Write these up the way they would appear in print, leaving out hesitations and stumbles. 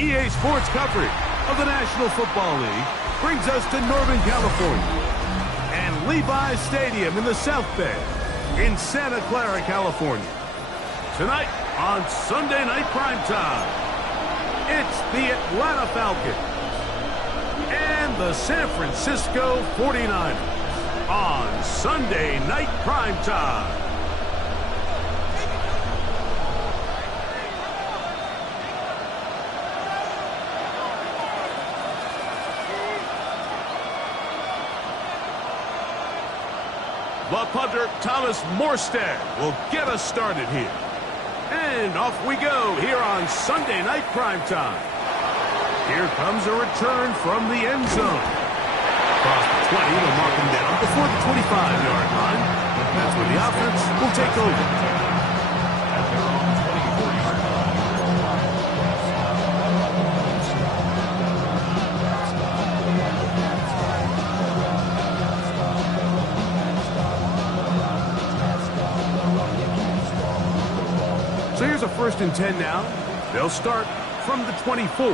EA Sports coverage of the National Football League brings us to Northern California and Levi's Stadium in the South Bay in Santa Clara, California. Tonight on Sunday Night Primetime, it's the Atlanta Falcons and the San Francisco 49ers on Sunday Night Primetime. The punter, Thomas Morstead, will get us started here. And off we go here on Sunday Night Primetime. Here comes a return from the end zone. Across the 20, they'll mark him down before the 25-yard line. That's where the offense will take over. So here's a 1st and 10 now. They'll start from the 24.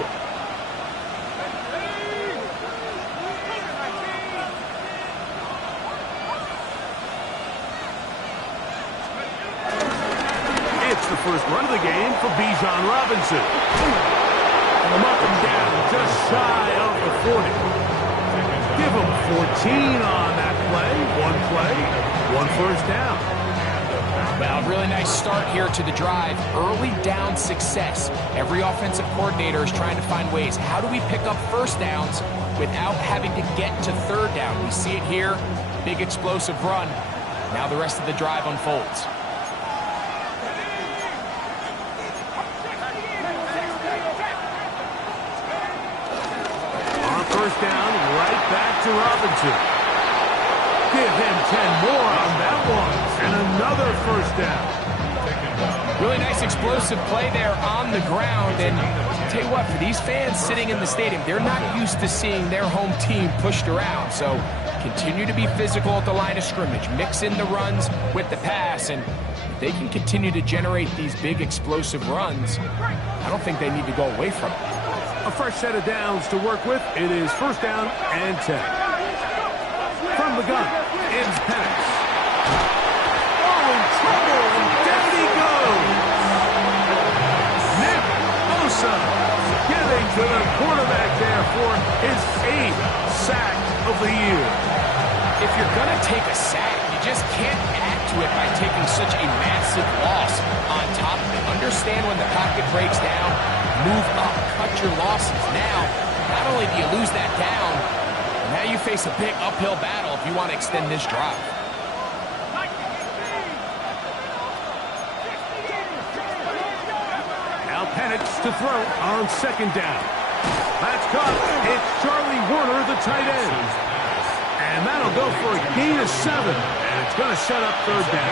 It's the first run of the game for Bijan Robinson. And they'll mark him down just shy of the 40. Give him 14 on that play, one 1st down. Well, really nice start here to the drive. Early down success. Every offensive coordinator is trying to find ways. How do we pick up 1st downs without having to get to 3rd down? We see it here. Big explosive run. Now the rest of the drive unfolds. On 1st down, right back to Robinson. Give him 10 more on that one. And another 1st down. Really nice explosive play there on the ground. And I'll tell you what, for these fans sitting in the stadium, they're not used to seeing their home team pushed around. So continue to be physical at the line of scrimmage. Mix in the runs with the pass. And if they can continue to generate these big explosive runs, I don't think they need to go away from it. A fresh set of downs to work with. It is 1st down and 10. From the gun, it's Penix. Oh, in trouble, and down he goes. Nick Bosa getting to the quarterback there for his 8th sack of the year. If you're going to take a sack, you just can't add to it by taking such a massive loss on top of it. Understand when the pocket breaks down, move up, cut your losses. Now, not only do you lose that down, now you face a big uphill battle if you want to extend this drive. Now Penix to throw on 2nd down. That's caught. It's Charlie Warner, the tight end. And that'll go for a gain of 7. And it's going to set up 3rd down.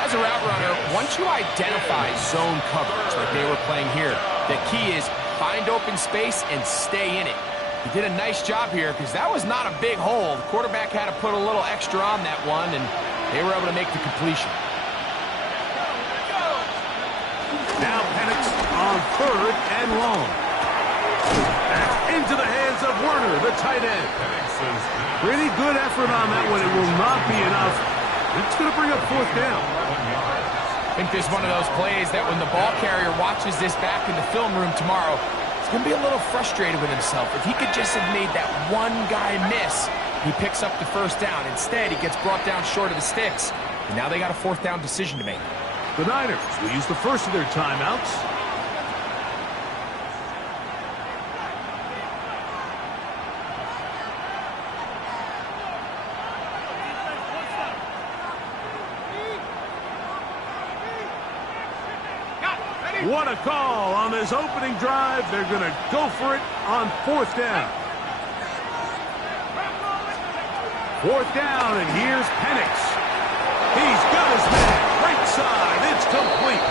As a route runner, once you identify zone coverage like they were playing here, the key is find open space and stay in it. He did a nice job here because that was not a big hole. The quarterback had to put a little extra on that one, and they were able to make the completion. Now Penix on 3rd and long. That's into the hands of Werner, the tight end. Pretty good effort on that one. It will not be enough. It's going to bring up 4th down. I think this is one of those plays that when the ball carrier watches this back in the film room tomorrow, he's going to be a little frustrated with himself. If he could just have made that one guy miss, he picks up the 1st down. Instead, he gets brought down short of the sticks. And now they got a 4th down decision to make. The Niners will use the first of their timeouts. What a call on this opening drive. They're going to go for it on 4th down. 4th down, and here's Penix. He's got his man right side. It's complete.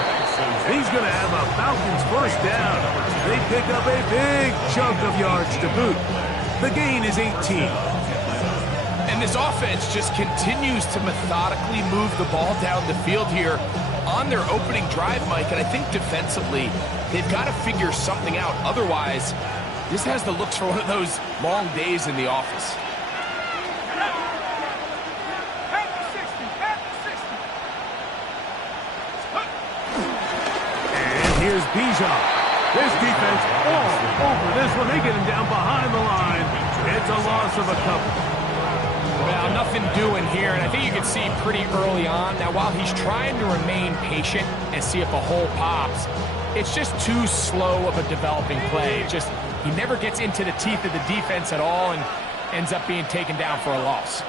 He's going to have a Falcons 1st down. They pick up a big chunk of yards to boot. The gain is 18. And this offense just continues to methodically move the ball down the field here. on their opening drive, Mike, and I think defensively, they've got to figure something out. Otherwise, this has the looks for one of those long days in the office. And here's Bijan. This defense all over this one. They get him down behind the line. It's a loss of a couple. Well, nothing doing here, and I think you can see pretty early on. Now, while he's trying to remain patient and see if a hole pops, it's just too slow of a developing play. He never gets into the teeth of the defense at all and ends up being taken down for a loss.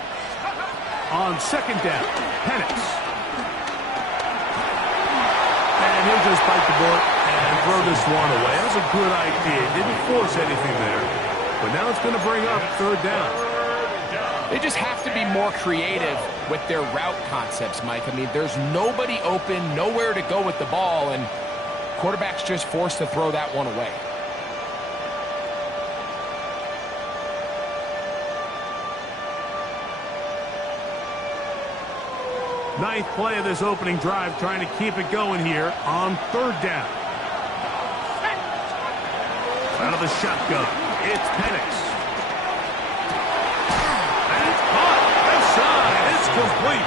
On second down, Penix. And he'll just bite the bullet and throw this one away. That was a good idea. Didn't force anything there. But now it's going to bring up third down. They just have to be more creative with their route concepts, Mike. I mean, there's nobody open, nowhere to go with the ball, and quarterback's just forced to throw that one away. Ninth play of this opening drive, trying to keep it going here on third down. Out of the shotgun, it's Penix. Complete.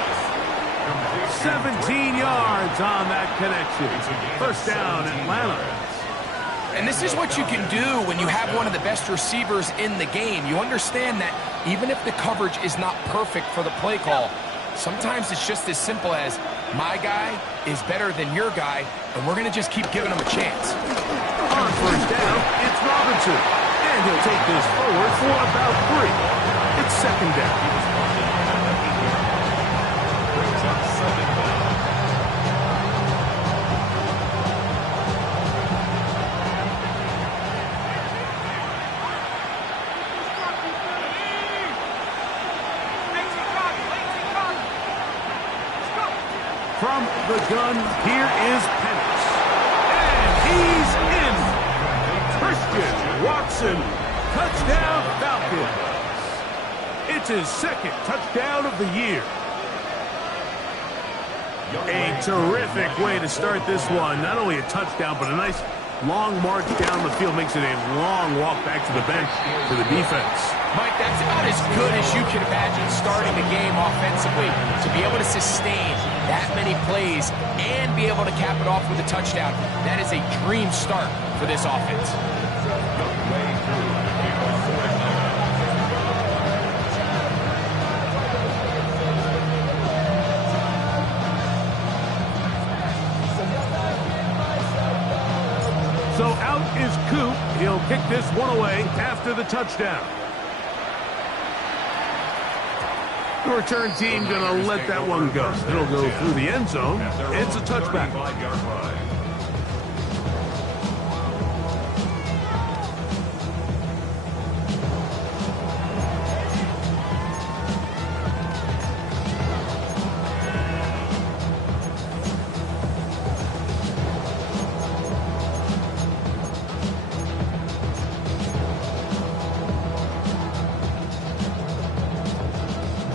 17 yards on that connection. First down, Atlanta. And this is what you can do when you have one of the best receivers in the game. You understand that even if the coverage is not perfect for the play call, sometimes it's just as simple as my guy is better than your guy, and we're going to just keep giving him a chance. On first down, it's Robinson. And he'll take this forward for about 3. It's second down. From the gun, here is Penix. And he's in. Christian Watson, touchdown Falcons. It's his second touchdown of the year. A terrific way to start this one. Not only a touchdown, but a nice long march down the field. Makes it a long walk back to the bench for the defense. Mike, that's about as good as you can imagine starting the game offensively. To be able to sustain that many plays and be able to cap it off with a touchdown, that is a dream start for this offense. So out is Coop. He'll kick this one away after the touchdown. The return team going to let that one go. It'll go through the end zone. It's a touchback.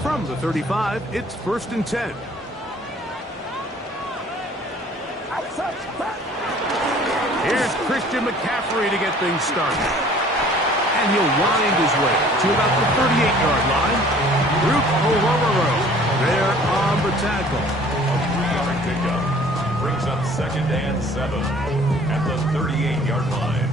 From the 35, it's first and 10. Here's Christian McCaffrey to get things started. And he'll wind his way to about the 38-yard line. Ruth Orororo there on the tackle. A 3-yard pickup brings up second and 7 at the 38-yard line.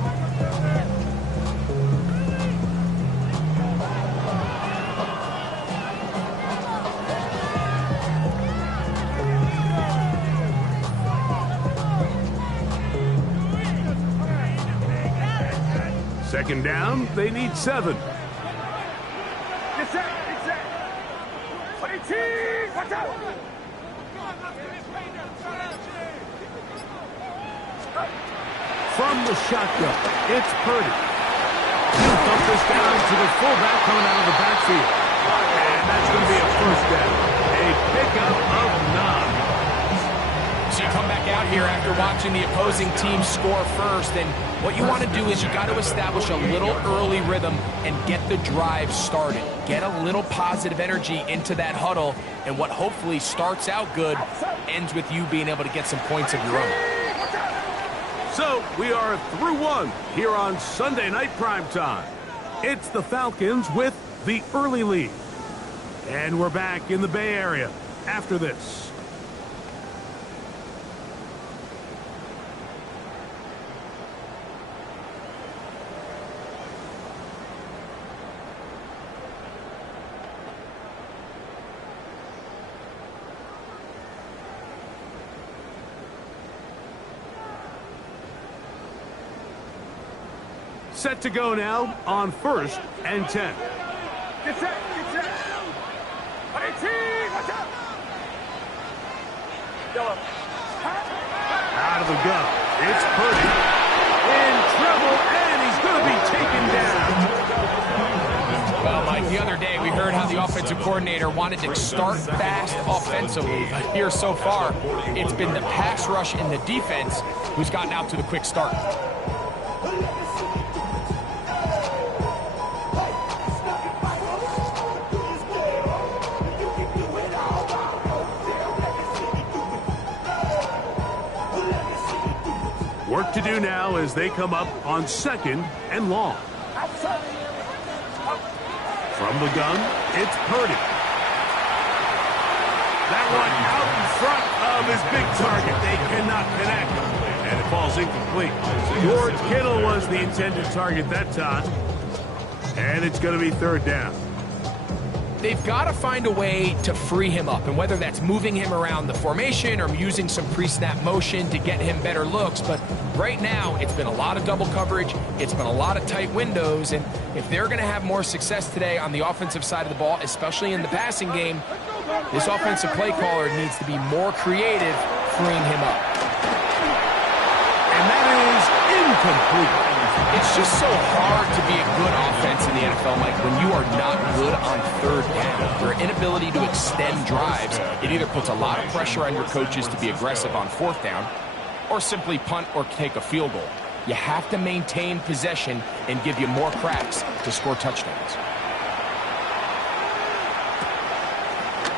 Second down, they need 7. From the shotgun, it's Purdy. He'll dump this down to the fullback coming out of the backfield. And that's going to be a first down. A pickup of 9. So you come back out here after watching the opposing team score first, and what you want to do is you got to establish a little early rhythm and get the drive started. Get a little positive energy into that huddle, and what hopefully starts out good ends with you being able to get some points of your own. So we are through one here on Sunday Night Primetime. It's the Falcons with the early lead. And we're back in the Bay Area after this. Set to go now on 1st and 10. Get set, get set. 18, watch out. Yellow. Out of the gun. It's Purdy. In trouble, and he's going to be taken down. Well, Mike, the other day we heard how the offensive coordinator wanted to start fast offensively. But here so far, it's been the pass rush and the defense who's gotten out to the quick start. Work to do now as they come up on 2nd and long. From the gun, it's Purdy. That one out in front of his big target. They cannot connect. And it falls incomplete. George Kittle was the intended target that time. And it's going to be 3rd down. They've got to find a way to free him up, and whether that's moving him around the formation or using some pre-snap motion to get him better looks. But right now, it's been a lot of double coverage. It's been a lot of tight windows, and if they're going to have more success today on the offensive side of the ball, especially in the passing game, this offensive play caller needs to be more creative freeing him up. And that is incomplete. It's just so hard to be a good offense in the NFL, Mike, when you are not good on 3rd down. Your inability to extend drives, it either puts a lot of pressure on your coaches to be aggressive on 4th down or simply punt or take a field goal. You have to maintain possession and give you more cracks to score touchdowns.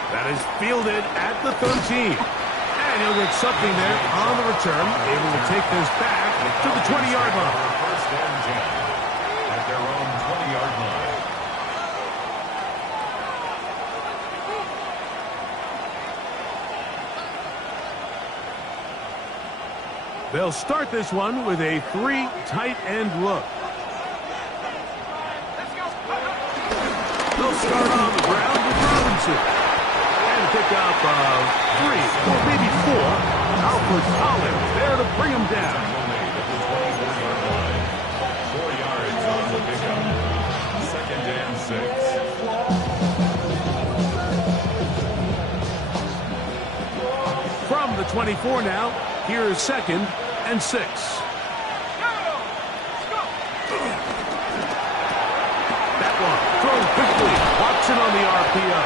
That is fielded at the 13. And he'll get something there on the return, able to take this back to the 20-yard line. First and 10 at their own 20-yard line. They'll start this one with a 3 tight end look. They'll start on the ground with Robinson. And pick up 3 or maybe 4. Alfred Collins there to bring him down. 4 yards on the pickup. 2nd and 6. From the 24 now, here is 2nd and 6. That one thrown quickly. Watson on the RPO.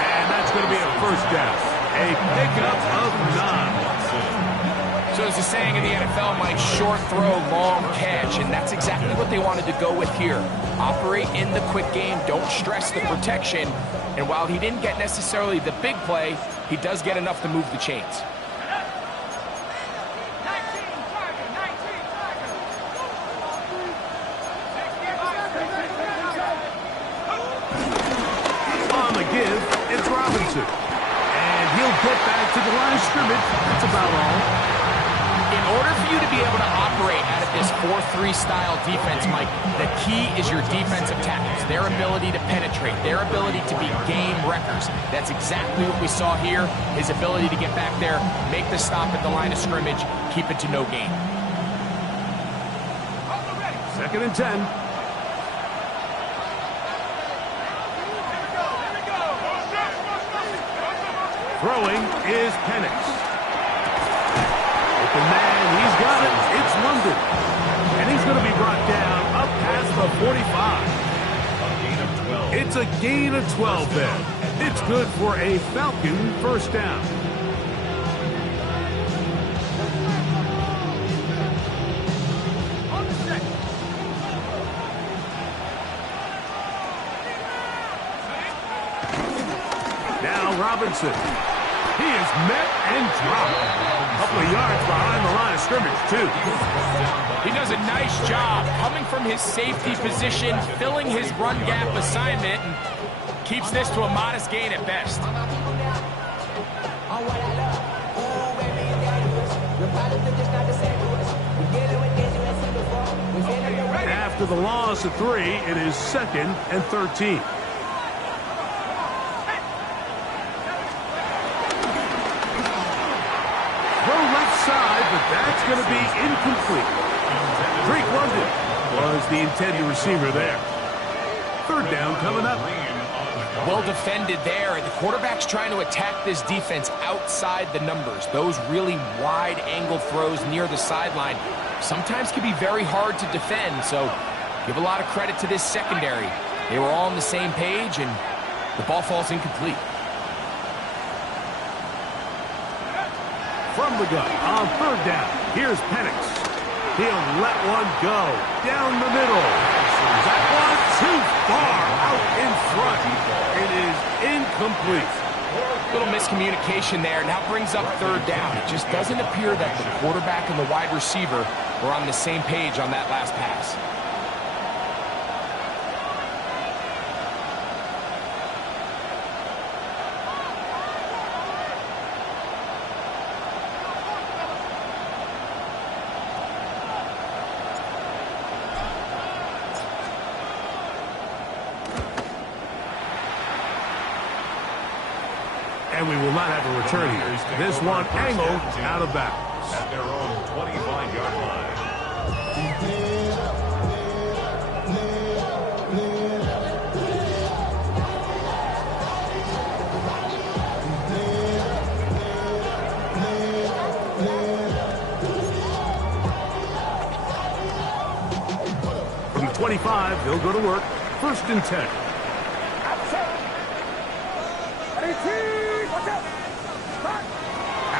And that's going to be a 1st down. A pickup of 9. So as the saying in the NFL, Mike, short throw, long catch, and that's exactly what they wanted to go with here. Operate in the quick game, don't stress the protection, and while he didn't get necessarily the big play, he does get enough to move the chains. On the give, it's Robinson. And he'll get back to the line of scrimmage. That's about all. In order for you to be able to operate out of this 4-3 style defense, Mike, the key is your defensive tackles, their ability to penetrate, their ability to be game wreckers. That's exactly what we saw here, his ability to get back there, make the stop at the line of scrimmage, keep it to no gain. 2nd and 10. Throwing is Penix. Open man, he's got it. It's London. And he's going to be brought down up past the 45. It's a gain of 12 there. It's good for a Falcon 1st down. Now Robinson. He is met and dropped. A couple of yards behind the line of scrimmage, too. He does a nice job coming from his safety position, filling his run gap assignment, and keeps this to a modest gain at best. After the loss of 3, it is 2nd and 13. Side, but that's going to be incomplete. Drake London was the intended receiver there. 3rd down coming up. Well defended there, and the quarterback's trying to attack this defense outside the numbers. Those really wide angle throws near the sideline sometimes can be very hard to defend, so give a lot of credit to this secondary. They were all on the same page, and the ball falls incomplete. From the gun on 3rd down. Here's Penix. He'll let one go down the middle. That one too far out in front. It is incomplete. Little miscommunication there. Now brings up 3rd down. It just doesn't appear that the quarterback and the wide receiver were on the same page on that last pass. And we will not have a return here. This one angled out of bounds. At their own 25-yard line. From the 25, they'll go to work. 1st and 10.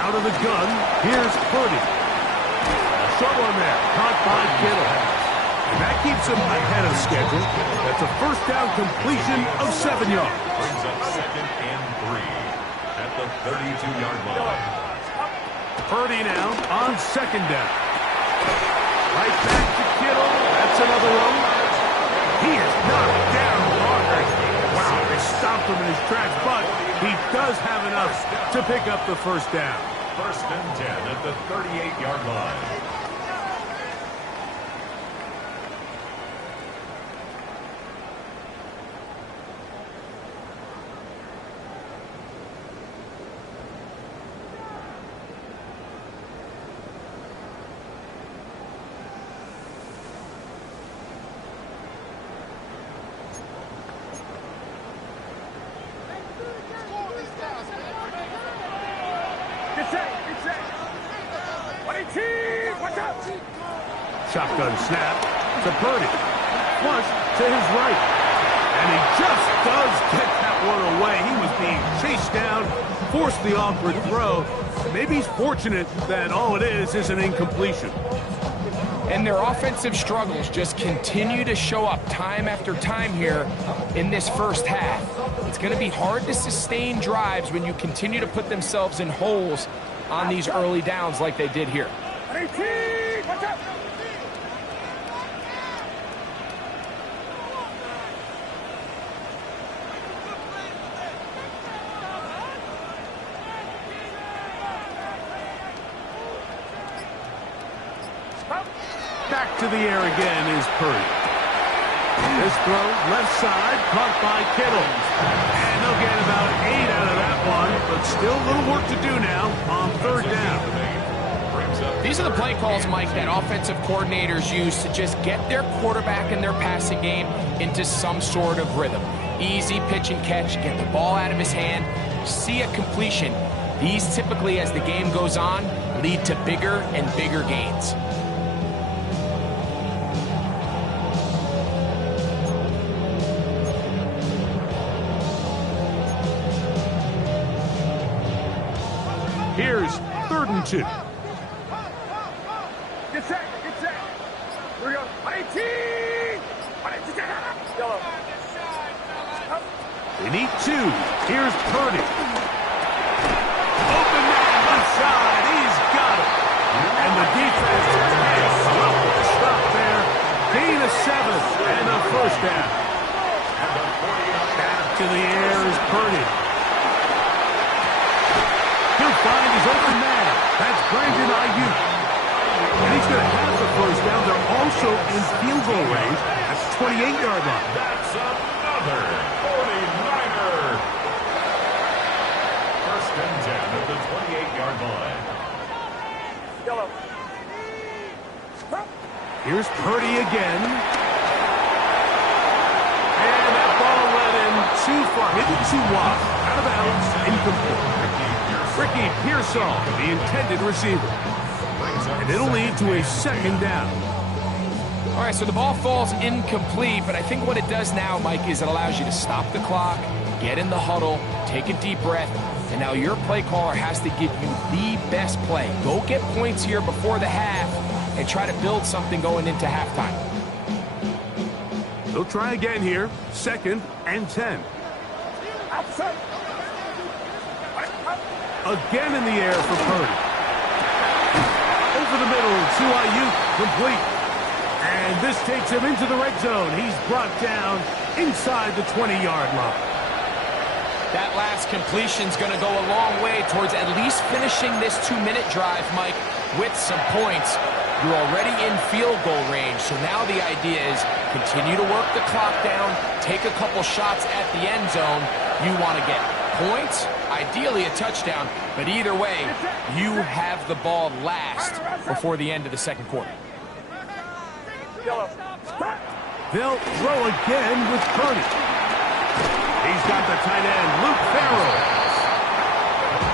Out of the gun, here's Purdy. Short one there, caught by Kittle. And that keeps him ahead of schedule. That's a 1st down completion of 7 yards. Brings up 2nd and 3 at the 32-yard line. Purdy now on 2nd down. Right back to Kittle. That's another one. He is knocked down hard. Wow, they stopped him in his tracks, but he does have enough to pick up the 1st down. 1st and 10 at the 38-yard line. Shotgun snap to Purdy. Flush to his right. And he just does get that one away. He was being chased down, forced the awkward throw. Maybe he's fortunate that all it is an incompletion. And their offensive struggles just continue to show up time after time here in this 1st half. It's going to be hard to sustain drives when you continue to put themselves in holes on these early downs like they did here. Back to the air again is Purdy. This throw, left side, caught by Kittle. And they'll get about 8 out of that one, but still a little work to do now on 3rd down. These are the play calls, Mike, that offensive coordinators use to just get their quarterback and their passing game into some sort of rhythm. Easy pitch and catch, get the ball out of his hand, see a completion. These typically, as the game goes on, lead to bigger and bigger gains. Here's 3rd and 2. Get set, get set. Here we go. 18! Yellow. They need 2. Here's Purdy. Open man left side. He's got it. And the defense can't stop the stop there. Gain of 7 and a first down. Back to the air is Purdy. He'll find his open man. That's Brandon Ayuk. And he's going to have the first down. They're also in field goal range at the 28-yard line. That's another 49er. First and 10 at the 28-yard line. Yellow. Here's Purdy again. And that ball led him too far. Hidden too wide. Out of bounds. Incomplete. Ricky Pearsall, the intended receiver. And it'll lead to a second down. All right, so the ball falls incomplete, but I think what it does now, Mike, is it allows you to stop the clock, get in the huddle, take a deep breath, and now your play caller has to give you the best play. Go get points here before the half and try to build something going into halftime. They'll try again here. 2nd and 10. Outside. Again in the air for Purdy. Over the middle to Ayuk, complete. And this takes him into the red zone. He's brought down inside the 20-yard line. That last completion's going to go a long way towards at least finishing this 2-minute drive, Mike, with some points. You're already in field goal range, so now the idea is continue to work the clock down, take a couple shots at the end zone. You want to get points, ideally a touchdown, but either way, you have the ball last before the end of the second quarter. They'll throw again with Purdy. He's got the tight end, Luke Farrell.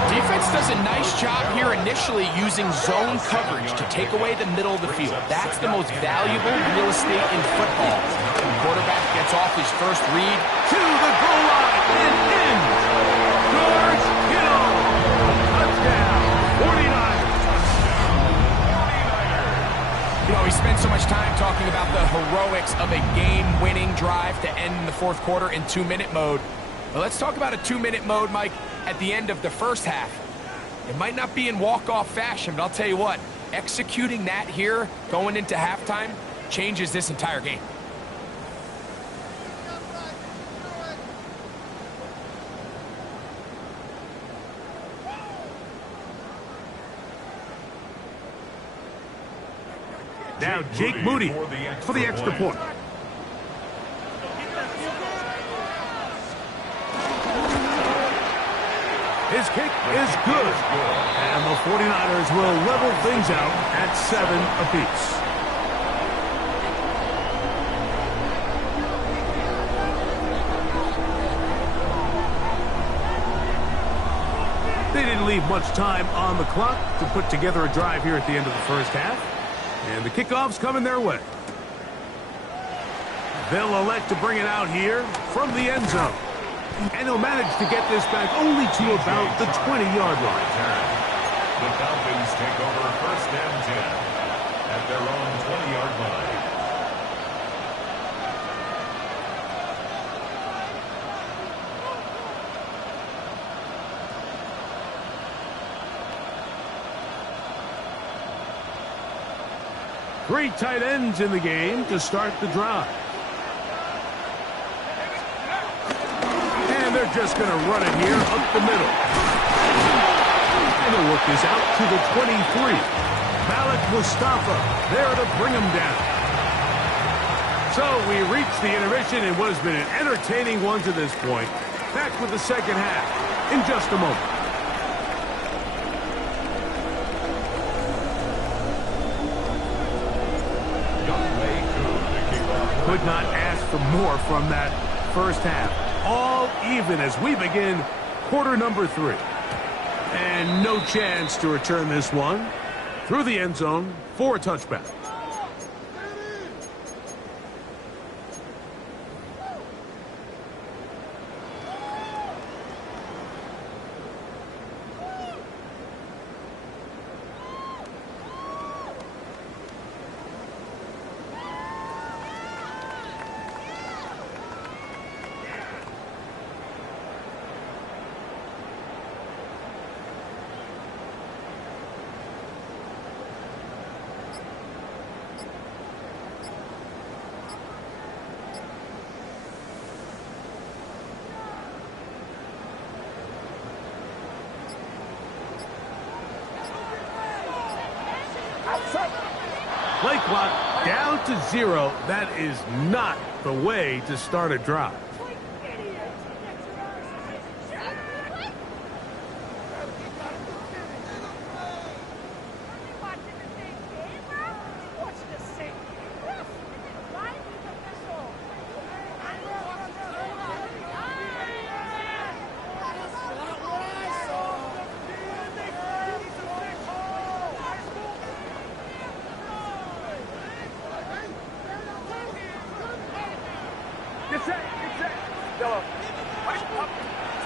Defense does a nice job here initially using zone coverage to take away the middle of the field. That's the most valuable real estate in football. The quarterback gets off his first read. To the goal line and in. George Kittle. Touchdown. 49ers. You know, we spent so much time talking about the heroics of a game-winning drive to end in the fourth quarter in 2-minute mode. Well, let's talk about a 2-minute mode, Mike, at the end of the first half. It might not be in walk-off fashion, but I'll tell you what, executing that here going into halftime changes this entire game. Now Jake Moody for the extra point. His kick is good. And the 49ers will level things out at 7 apiece. They didn't leave much time on the clock to put together a drive here at the end of the first half. And the kickoff's coming their way. They'll elect to bring it out here from the end zone. And he'll manage to get this back only to about the 20-yard line. The Falcons take over first and 10 at their own 20-yard line. Three tight ends in the game to start the drive. And they're just going to run it here up the middle. And they'll work this out to the 23. Malik Mustafa there to bring him down. So we reach the intermission in what has been an entertaining one to this point. Back with the second half in just a moment. Could not ask for more from that first half. All even as we begin quarter number 3. And no chance to return this one through the end zone for a touchback. clock down to 0. That is not the way to start a drive.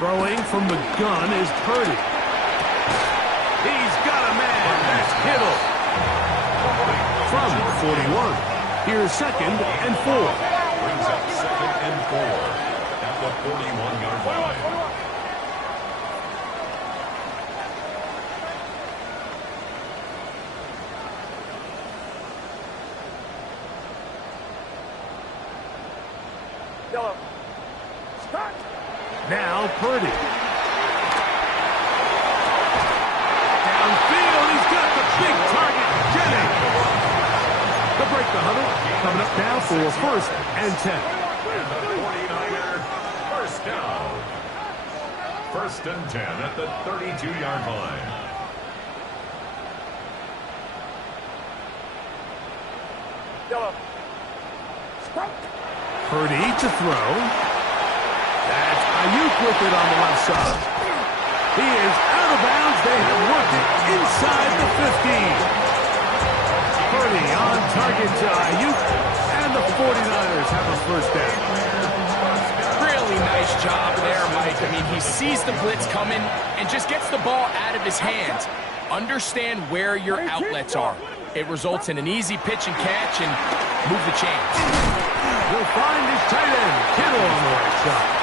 Throwing from the gun is Purdy. He's got a man. That's Kittle. From the 41. Here's 2nd and 4. Brings up 2nd and 4 at the 41-yard line. Yellow. Start. Now Purdy. Downfield, he's got the big target, Jennings. The break the huddle, coming up now for 1st and 10. And the 49er, first down. 1st and 10 at the 32-yard line. Yellow. Start. Purdy to throw. That's Ayuk with it on the left side. He is out of bounds. They have worked it inside the 15. Purdy on target to Ayuk, and the 49ers have a first down. Really nice job there, Mike. I mean, he sees the blitz coming and just gets the ball out of his hands. Understand where your outlets are. It results in an easy pitch and catch and move the chains. He'll find his tight end, Kittle, on the right side.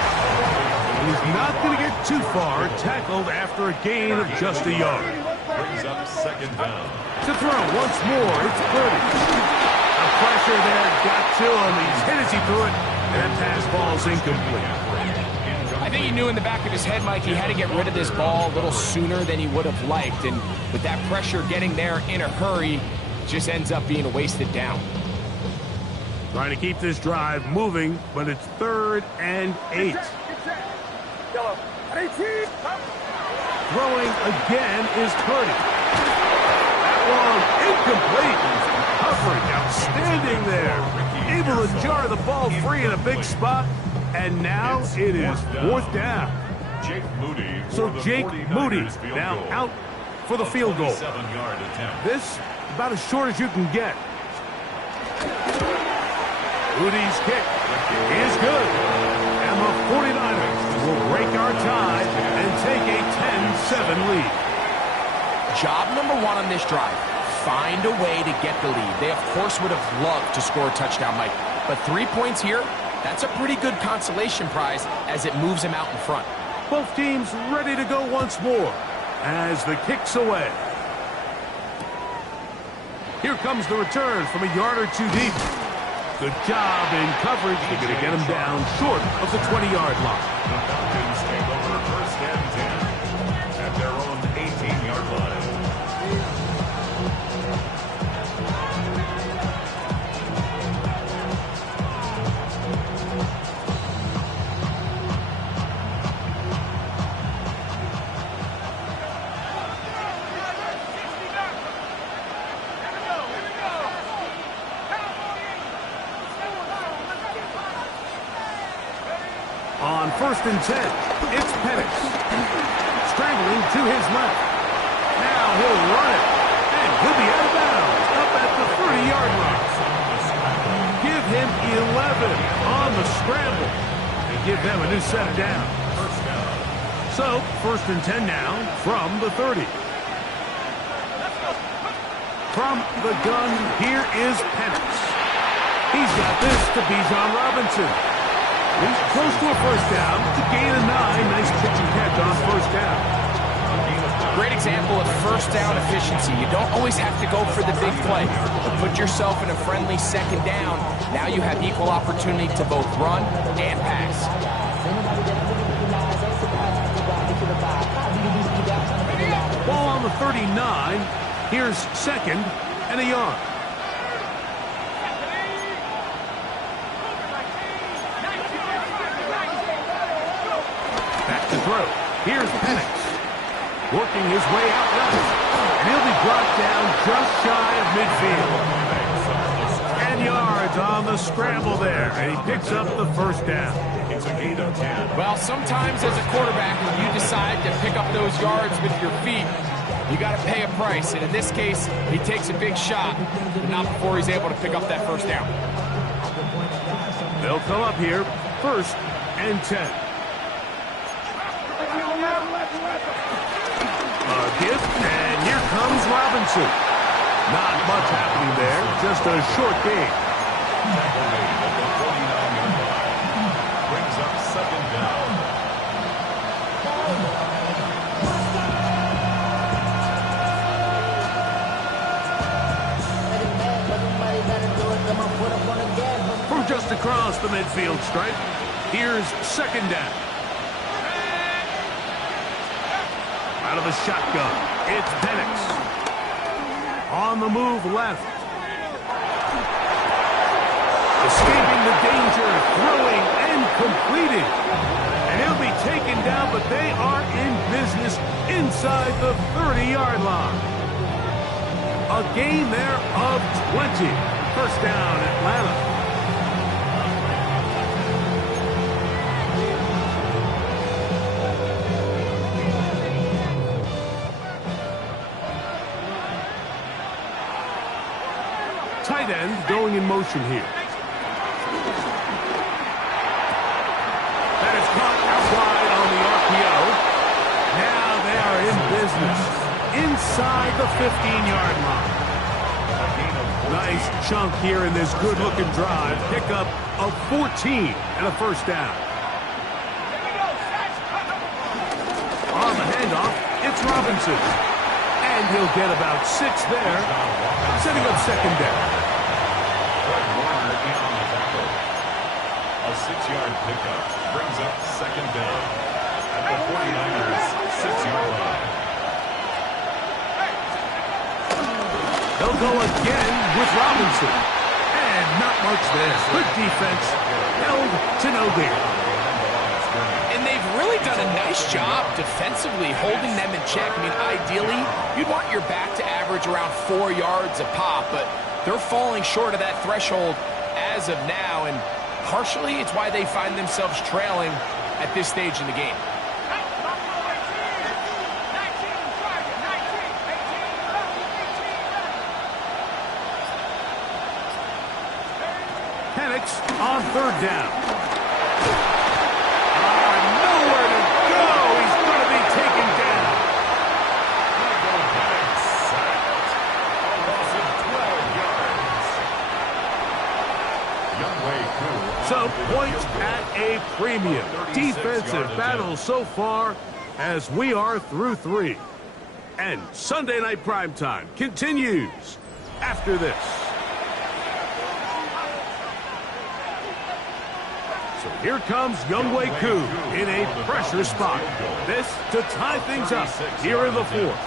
He's not going to get too far, tackled after a gain of just a yard. Brings up 2nd down. To throw once more, it's Purdy. The pressure there got to him. He's hit as he threw it, and that pass ball's incomplete. I think he knew in the back of his head, Mike, he had to get rid of this ball a little sooner than he would have liked. And with that pressure getting there in a hurry, it just ends up being a wasted down. Trying to keep this drive moving, but it's 3rd and 8. Yellow. 18. Throwing again is Purdy. That one incomplete. Coverage outstanding there. Able to jar the ball free in a big spot. And now it is 4th down. Jake Moody. So Jake Moody now out for the field goal. 7-yard attempt. This about as short as you can get. Moody's kick is good. And the 49ers will break our tie and take a 10-7 lead. Job number 1 on this drive, find a way to get the lead. They, of course, would have loved to score a touchdown, Mike. But 3 points here, that's a pretty good consolation prize as it moves them out in front. Both teams ready to go once more as the kick's away. Here comes the return from a yard or 2 deep. Good job in coverage. They're going to get him down short of the 20-yard line. The Falcons take over 1st and 10 at their own 18-yard line. On 1st and 10, it's Penix. Scrambling to his left. Now he'll run it. And he'll be out of bounds up at the 30-yard line. Give him 11 on the scramble. And give them a new set of downs. So, 1st and 10 now from the 30. From the gun, here is Penix. He's got this to Bijan Robinson. He's close to a first down to gain a 9. Nice pitch and catch on 1st down. Great example of first down efficiency. You don't always have to go for the big play. But put yourself in a friendly 2nd down. Now you have equal opportunity to both run and pass. Ball on the 39. Here's 2nd and a yard. throw. Here's Penix, working his way out left. And he'll be brought down just shy of midfield. 10 yards on the scramble there, and he picks up the first down. It's a gain of 10. Well, sometimes as a quarterback, when you decide to pick up those yards with your feet, you got to pay a price. And in this case, he takes a big shot, but not before he's able to pick up that first down. They'll come up here, 1st and 10. A gift, and here comes Robinson. Not much happening there, just a short gain. Tackle made at the 49-yard line. Brings up 2nd down. From just across the midfield stripe, here's 2nd down. Out of the shotgun, it's Penix. On the move left. Escaping the danger, throwing and completing. And he'll be taken down, but they are in business inside the 30-yard line. A gain there of 20. 1st down, Atlanta. Tight end going in motion here. That is caught out wide on the RPO. Now they are in business inside the 15-yard line. Nice chunk here in this good-looking drive. Pickup of 14 and a 1st down. On the handoff, it's Robinson. And he'll get about 6 there, setting up 2nd down. A 6-yard pickup brings up 2nd down at the 49ers 6-yard line. They'll go again with Robinson. And not much there. Good defense. Held to no gain. And they've really done a nice job defensively holding them in check. I mean, ideally, you'd want your back to average around 4 yards a pop, but they're falling short of that threshold as of now, and partially it's why they find themselves trailing at this stage in the game. Penix on 3rd down. Nowhere to go. He's going to be taken down. Sacked. A loss of 12 yards. Younghoe Koo. So points at a premium. Defensive battle so far as we are through 3. And Sunday Night Primetime continues after this. So here comes Younghoe Koo in a pressure spot. This to tie things up here in the 4th.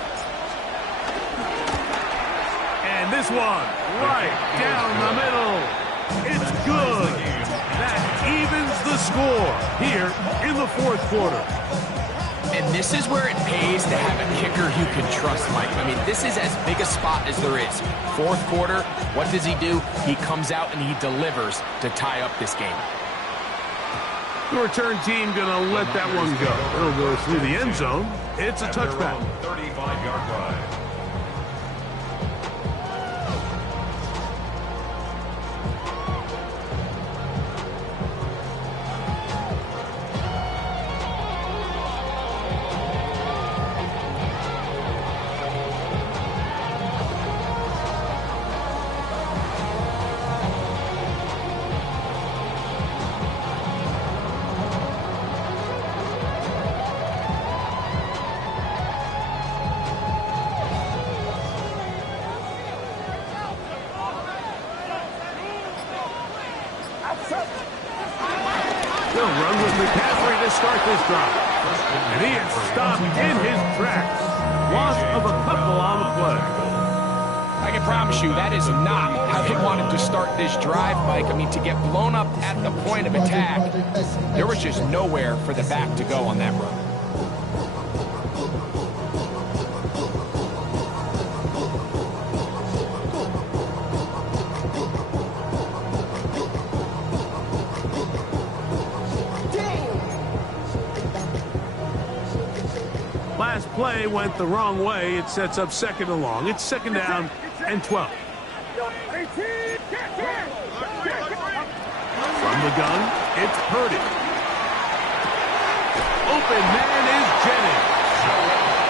And this one right down the middle. It's good. That evens the score here in the 4th quarter. And this is where it pays to have a kicker you can trust, Mike. I mean, this is as big a spot as there is. 4th quarter, what does he do? He comes out and he delivers to tie up this game. The return team going to let that one go. It'll go through the end zone. It's a touchback. 35-yard line. They'll run with McCaffrey to start this drive. And he is stopped in his tracks. Loss of a couple on the play. I can promise you that is not how they wanted to start this drive, Mike. I mean, to get blown up at the point of attack, there was just nowhere for the back to go on that run. Last play went the wrong way. It sets up second and long. It's second down and 12. From the gun, it's Purdy. Open man is Jennings.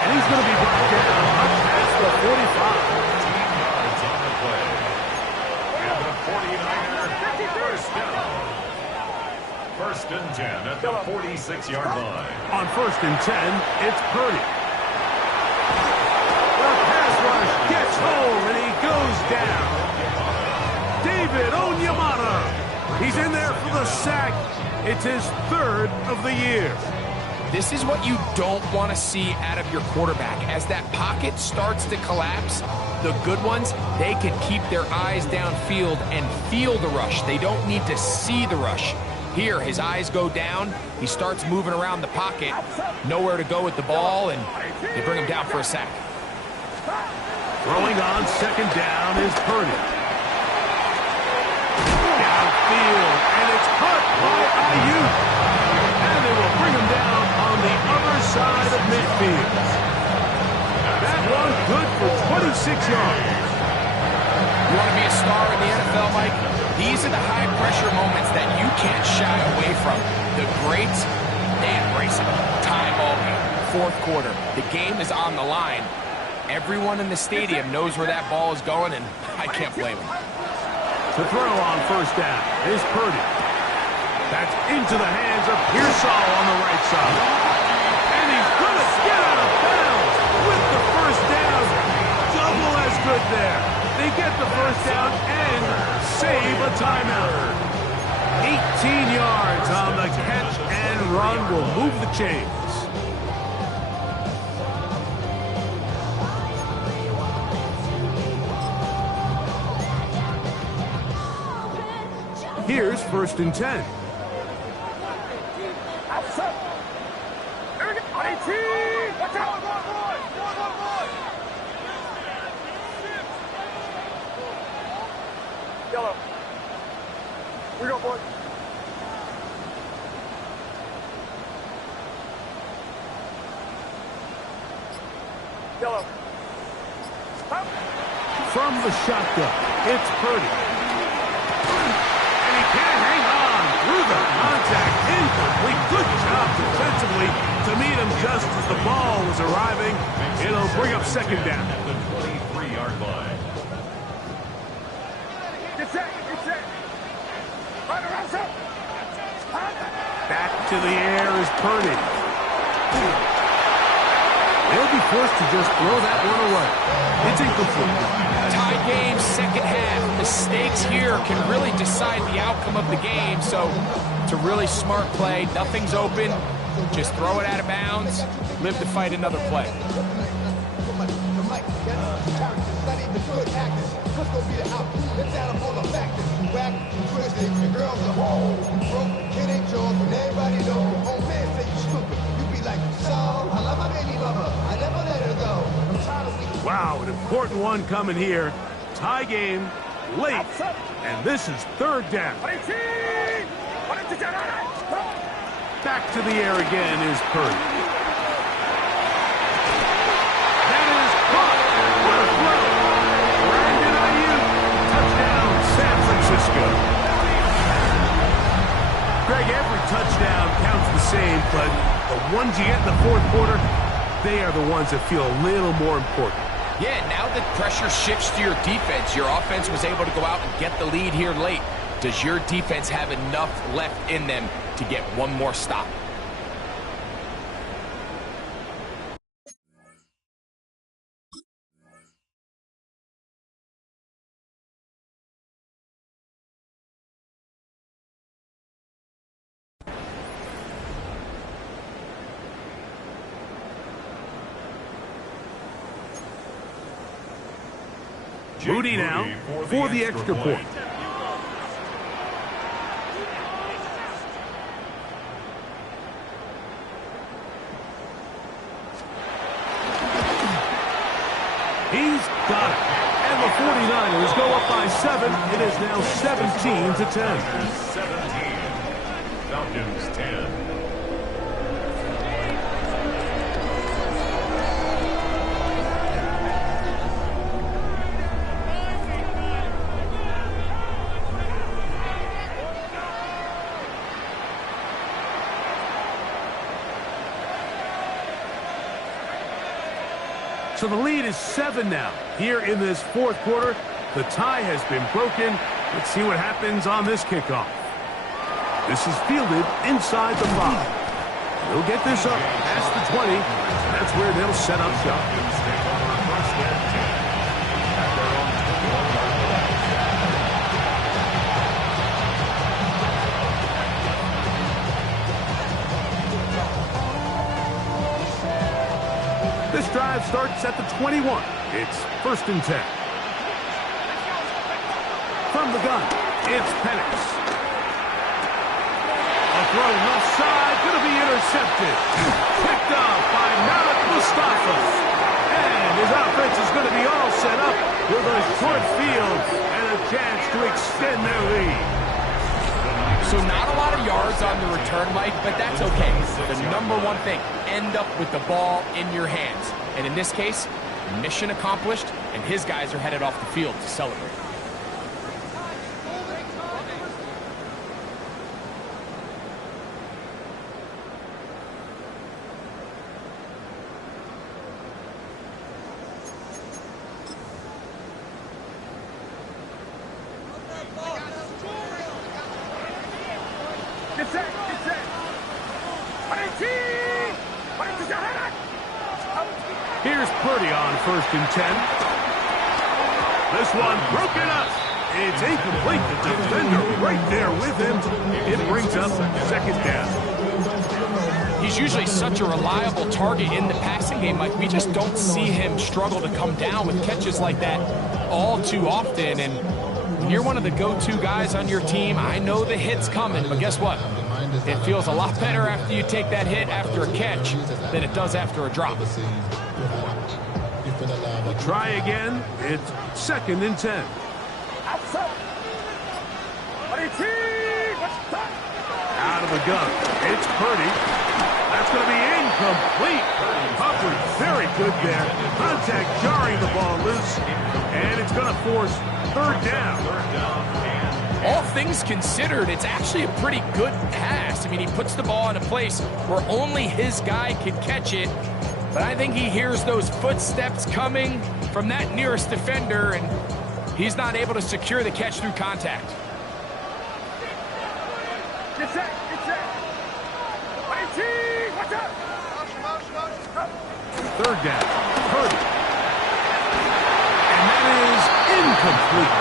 And he's going to be brought down up past the 45. 15 yards on the play. And the 49er first down. First and 10 at the 46-yard line. On first and 10, it's Purdy. The pass rush gets home, and he goes down. David Onyemata. He's in there for the sack. It's his third of the year. This is what you don't want to see out of your quarterback. As that pocket starts to collapse, the good ones, they can keep their eyes downfield and feel the rush. They don't need to see the rush. Here, his eyes go down. He starts moving around the pocket. Nowhere to go with the ball, and they bring him down for a sack. Throwing on second down is Purdy. Downfield, and it's caught by Ayuk. And they will bring him down on the other side of midfield. That one good for 26 yards. You want to be a star in the NFL, Mike? These are the high-pressure moments that you can't shy away from. The greats, they embrace it. Tie ball game, fourth quarter. The game is on the line. Everyone in the stadium knows where that ball is going, and I can't blame them. To throw on first down is Purdy. That's into the hands of Pearsall on the right side. And he's going to get out of bounds with the first down. Double as good there. They get the first down and save a timeout. 18 yards on the catch and run will move the chains. Here's first and 10. Yellow. We go, boys. Yellow. Up. From the shotgun, it's Purdy. And he can't hang on through the contact. Incomplete. Good job defensively to meet him just as the ball was arriving. It'll bring up second down. At the 23-yard line. Get set. Get set. Right around, set. Back to the air is Purdy. They'll be forced to just throw that one away. It's incomplete. Tie game, second half. Mistakes here can really decide the outcome of the game. So it's a really smart play. Nothing's open. Just throw it out of bounds. Live to fight another play. Wow, an important one coming here. Tie game, late, and this is third down. Back to the air again is Purdy. That is caught. What a throw. Brandon Ayuk. Touchdown, San Francisco. Greg, every touchdown counts the same, but the ones you get in the fourth quarter, they are the ones that feel a little more important. Yeah, now that pressure shifts to your defense, your offense was able to go out and get the lead here late. Does your defense have enough left in them to get one more stop? Moody now for the extra point. He's got it. And the 49ers go up by 7. It is now 17-10. 17. Falcons 10. So the lead is 7 now. Here in this fourth quarter, the tie has been broken. Let's see what happens on this kickoff. This is fielded inside the 5. They'll get this up past the 20. That's where they'll set up shop. This drive starts at the 21. It's 1st and 10. From the gun, it's Penix. A throw left side, going to be intercepted. Picked off by Malik Mustafa. And his offense is going to be all set up with a short field and a chance to extend their lead. So not a lot of yards on the return, Mike, but that's okay. The number one thing, end up with the ball in your hands. And in this case, mission accomplished, and his guys are headed off the field to celebrate. Here's Purdy on 1st and 10. This one broken up. It's incomplete. The defender right there with him. It brings up 2nd down. He's usually such a reliable target in the passing game, Mike. We just don't see him struggle to come down with catches like that all too often. And when you're one of the go-to guys on your team, I know the hit's coming, but guess what? It feels a lot better after you take that hit after a catch than it does after a drop. Try again. It's 2nd and 10. Out of the gun. It's Purdy. That's going to be incomplete. Hubbard very good there. Contact jarring the ball loose. And it's going to force 3rd down. All things considered, it's actually a pretty good pass. I mean, he puts the ball in a place where only his guy can catch it. But I think he hears those footsteps coming from that nearest defender, and he's not able to secure the catch through contact. Get set, get set. 18, watch out. 3rd down. Purdy. And that is incomplete.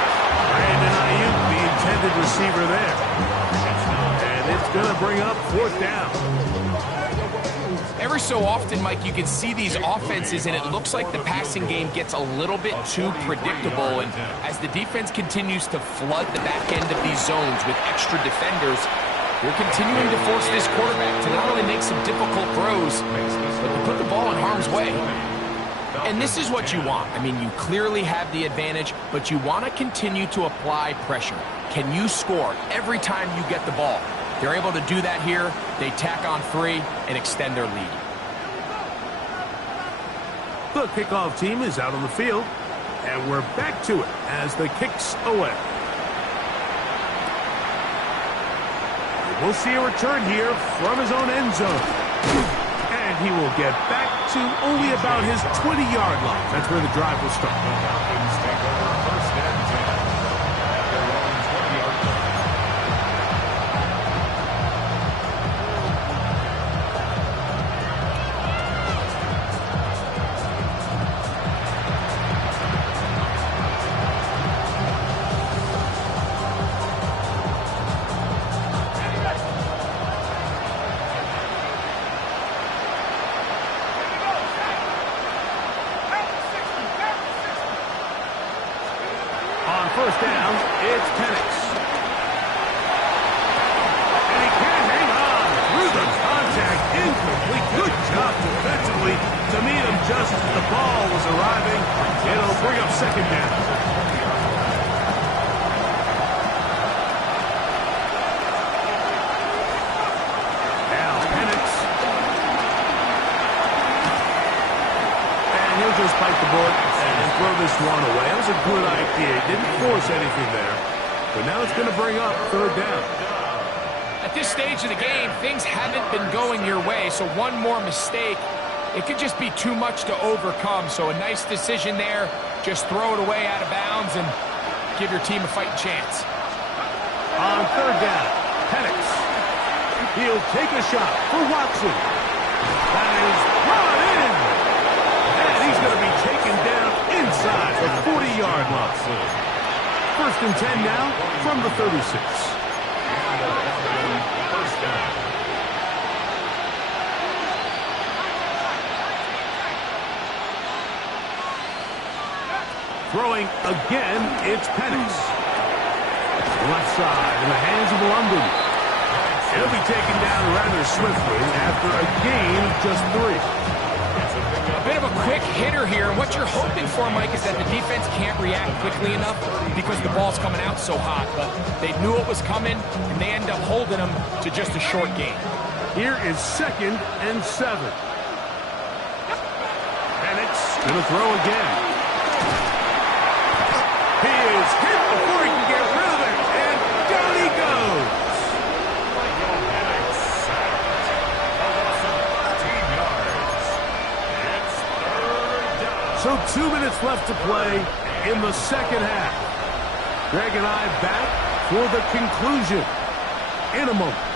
Brandon Ayuk, the intended receiver there. And it's going to bring up 4th down. Every so often, Mike, you can see these offenses, and it looks like the passing game gets a little bit too predictable. And as the defense continues to flood the back end of these zones with extra defenders, they're continuing to force this quarterback to not only make some difficult throws, but to put the ball in harm's way. And this is what you want. I mean, you clearly have the advantage, but you want to continue to apply pressure. Can you score every time you get the ball? They're able to do that here. They tack on 3 and extend their lead. The kickoff team is out on the field, and we're back to it as the kick's away. We'll see a return here from his own end zone. And he will get back to only about his 20-yard line. That's where the drive will start. First down, it's Penix. And he can't hang on through the contact. Incomplete. Good job defensively to meet him just as the ball was arriving. It'll bring up 2nd down. Now Penix. And he'll just bite the board and throw this one away. That was a good idea. He didn't force anything there. But now it's going to bring up 3rd down. At this stage of the game, things haven't been going your way, so one more mistake, It could just be too much to overcome, so a nice decision there. Just throw it away out of bounds and give your team a fighting chance. On third down, Penix. He'll take a shot for Watson. That is brought in. And he's going to be taken down inside the 40-yard line. First and 10 now from the 36. First down. Throwing again, it's Penix. Left side in the hands of London. He'll be taken down rather swiftly after a gain of just 3. A bit of a quick hitter here. What you're hoping for, Mike, is that the defense can't react quickly enough because the ball's coming out so hot. But they knew it was coming, and they end up holding them to just a short gain. Here is 2nd and 7. Penix going to throw again. He is hit before he can get rid of it, and down he goes. So 2 minutes left to play in the second half. Greg and I back for the conclusion in a moment.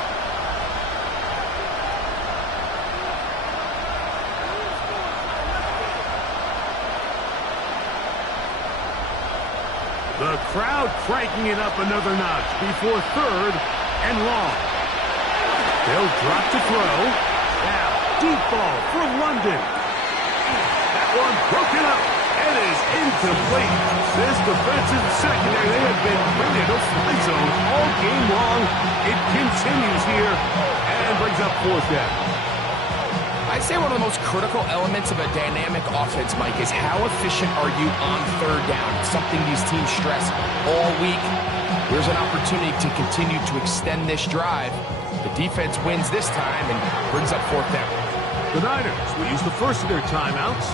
The crowd cranking it up another notch before 3rd and long. They'll drop to throw. Now, deep ball for London. That one broken up and is incomplete. This defensive secondary, they have been bringing a fly zone all game long. It continues here and brings up 4th down. I'd say one of the most critical elements of a dynamic offense, Mike, is how efficient are you on 3rd down. It's something these teams stress all week. Here's an opportunity to continue to extend this drive. The defense wins this time and brings up 4th down. The Niners will use the first of their timeouts.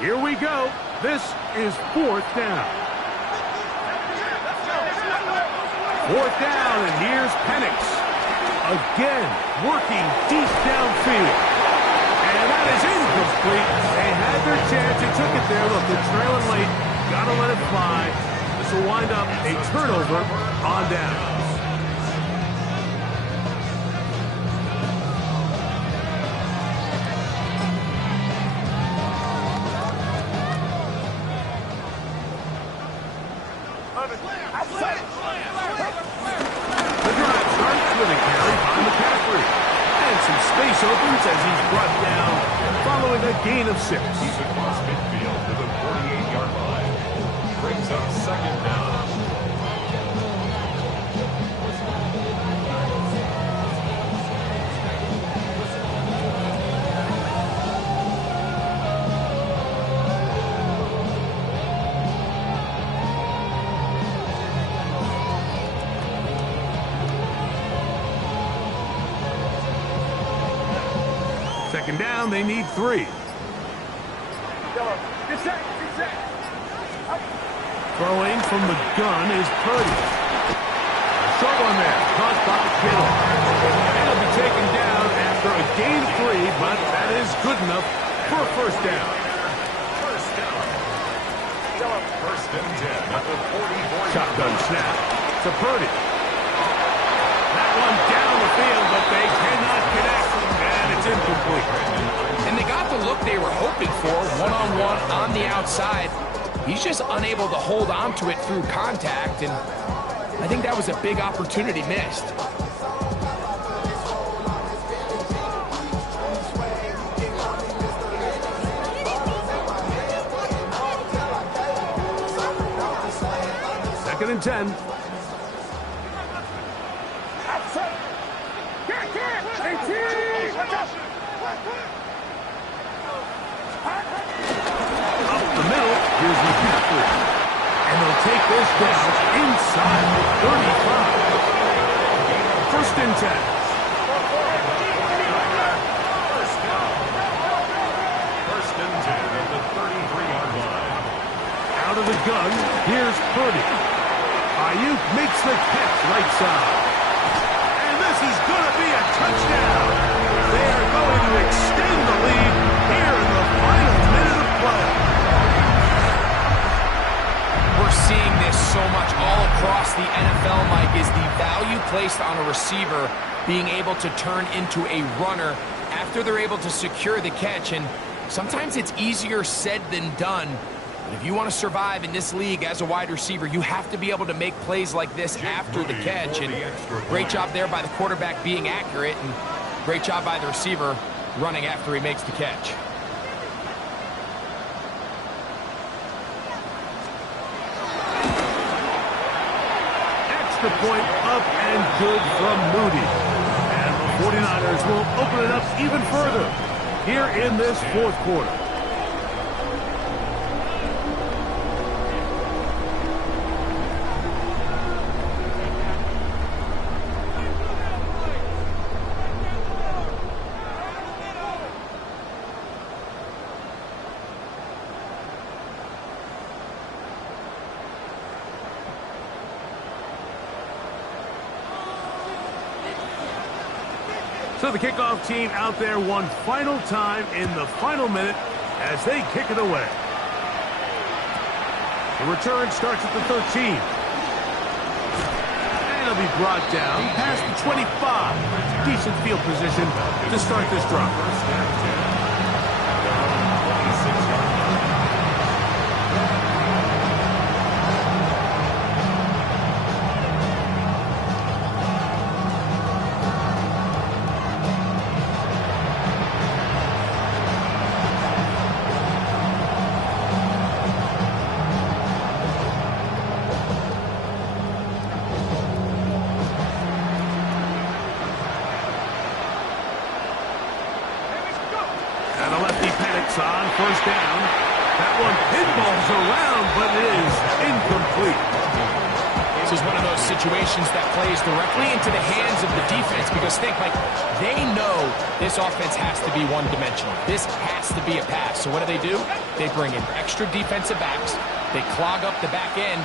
Here we go. This is 4th down. 4th down, and here's Penix. Again, working deep downfield. And that is incomplete. They had their chance. They took it there. Look, they're trailing late. Got to let it fly. This will wind up a turnover on down. Opens as he's brought down following a gain of 6. He's across midfield to the 48-yard line. Brings up 2nd down. Second down, they need 3. Throwing from the gun is Purdy. Short one there, caught by Kittle. He'll be taken down after a gain of 3, but that is good enough for a 1st down. First down. 1st and 10 at the 44. Shotgun snap to Purdy. That one down the field, but they cannot connect. It's incomplete. And they got the look they were hoping for, one-on-one on the outside. He's just unable to hold on to it through contact, and I think that was a big opportunity missed. Second and 10. Up the middle, here's McCaffrey. And they'll take this down inside the 35. First and 10. gun. Here's Purdy. Ayuk makes the catch right side. And this is going to be a touchdown. They are going to extend the lead here in the final minute of play. We're seeing this so much all across the NFL, Mike, is the value placed on a receiver being able to turn into a runner after they're able to secure the catch. And sometimes it's easier said than done. But if you want to survive in this league as a wide receiver, you have to be able to make plays like this after the catch. And great job there by the quarterback being accurate, and great job by the receiver running after he makes the catch. Extra point up and good from Moody. And the 49ers will open it up even further here in this fourth quarter. So the kickoff team out there one final time in the final minute as they kick it away. The return starts at the 13. And it'll be brought down past the 25. Decent field position to start this drive. And the lefty panics on first down. That one pinballs around, but it is incomplete. This is one of those situations that plays directly into the hands of the defense, because think, like, they know this offense has to be one-dimensional. This has to be a pass. So what do? They bring in extra defensive backs. They clog up the back end.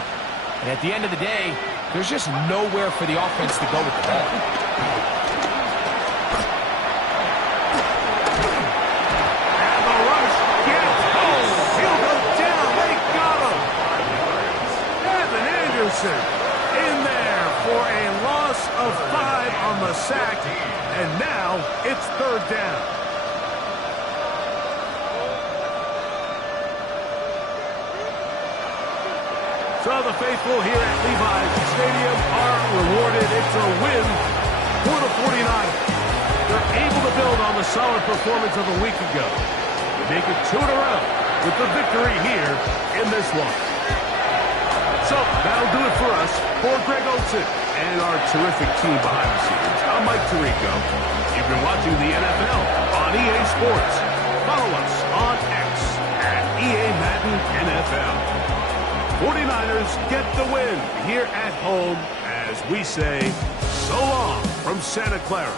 And at the end of the day, there's just nowhere for the offense to go with the ball. In there for a loss of 5 on the sack, and now it's third down. So the faithful here at Levi's Stadium are rewarded. It's a win for the 49ers. They're able to build on the solid performance of a week ago. They make it 2 in a row with the victory here in this one. So that'll do it for us. For Greg Olsen and our terrific team behind the scenes, I'm Mike Tirico. You've been watching the NFL on EA Sports. Follow us on X at EA Madden NFL. 49ers get the win here at home as we say so long from Santa Clara.